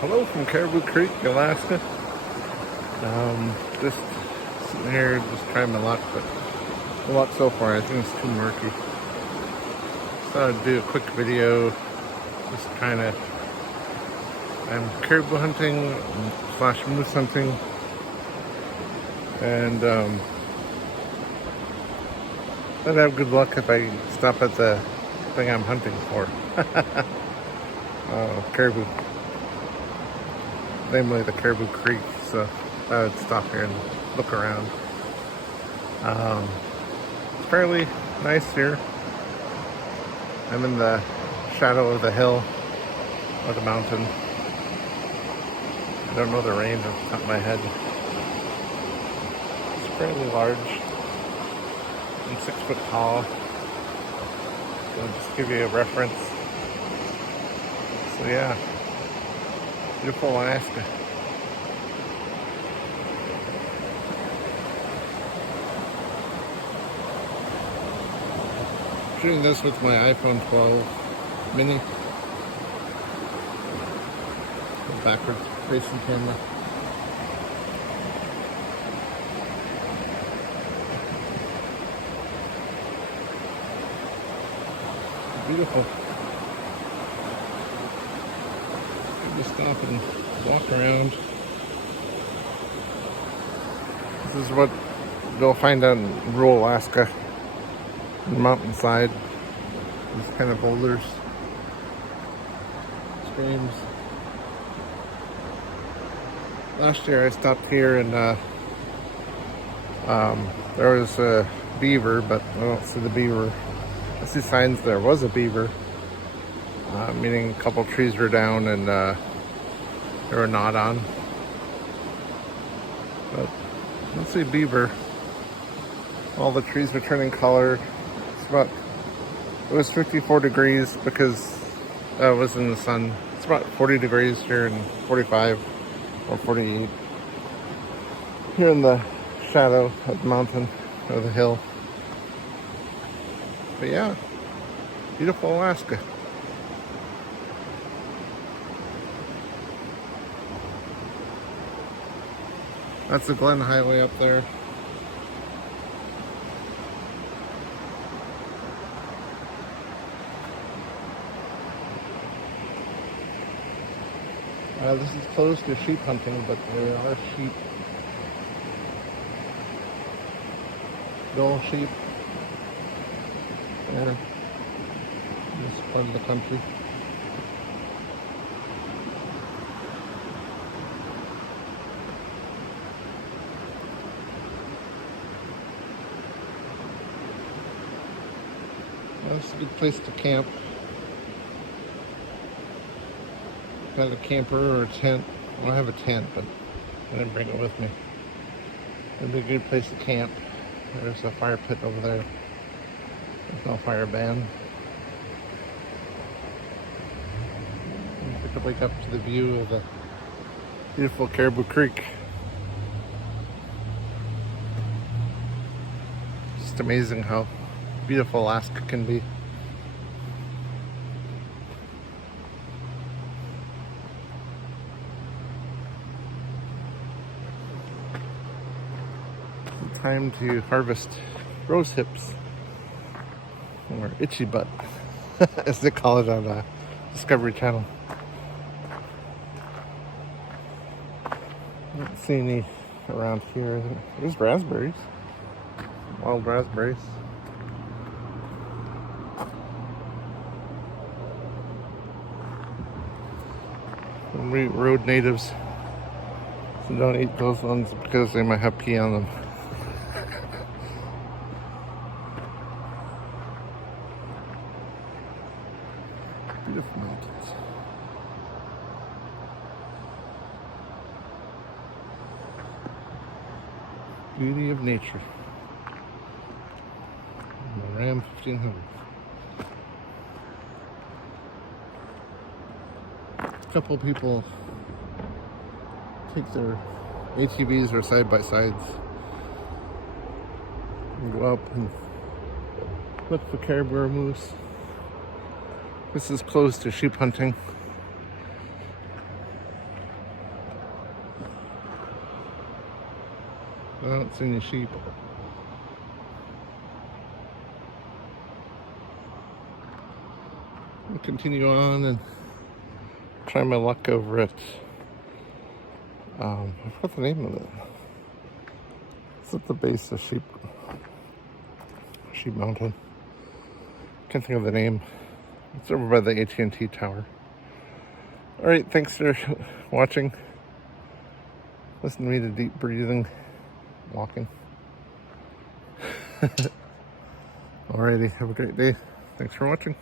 Hello from Caribou Creek, Alaska. Just sitting here, just trying my luck, but the luck so far, I think it's too murky. So I'd do a quick video, just kind of. I'm caribou hunting / moose hunting, and I'd have good luck if I stop at the thing I'm hunting for. Caribou. Namely the Caribou Creek, so I would stop here and look around. It's fairly nice here. I'm in the shadow of the hill or the mountain. I don't know the range off the top of my head. It's fairly large. I'm 6 foot tall. So I'll just give you a reference. So yeah. Beautiful Alaska. I'm shooting this with my iPhone 12 mini. Backwards facing camera. Beautiful. Just stop and walk around. This is what you'll find out in rural Alaska, on the mountainside. These kind of boulders, streams. Last year I stopped here and there was a beaver, but I don't see the beaver. I see signs there was a beaver, meaning a couple trees were down and they were not on. But I don't see beaver. All the trees were turning color. It was 54 degrees because I was in the sun. It's about 40 degrees here and 45 or 48 here in the shadow of the mountain or the hill. But yeah, beautiful Alaska. That's the Glen Highway up there. This is close to sheep hunting, but there are sheep. Dull sheep. Yeah. This part of the country. That's a good place to camp. Got a camper or a tent. I don't have a tent, but I didn't bring it with me. It'd be a good place to camp. There's a fire pit over there. There's no fire ban. We could wake up to the view of the beautiful Caribou Creek. Just amazing how beautiful Alaska can be. Time to harvest rose hips, or itchy butt, as they call it on Discovery Channel. I don't see any around here. There's raspberries, wild raspberries. Road natives, so don't eat those ones because they might have pee on them. Beautiful mountains. Beauty of nature. The Ram 1500. A couple people take their ATVs or side-by-sides and go up and look for caribou or moose. This is close to sheep hunting. I don't see any sheep. I'll continue on and try my luck over it. I forgot the name of it. It's at the base of Sheep Mountain. Can't think of the name. It's over by the AT&T tower. All right, thanks for watching. Listen to me to deep breathing, walking. Alrighty, have a great day. Thanks for watching.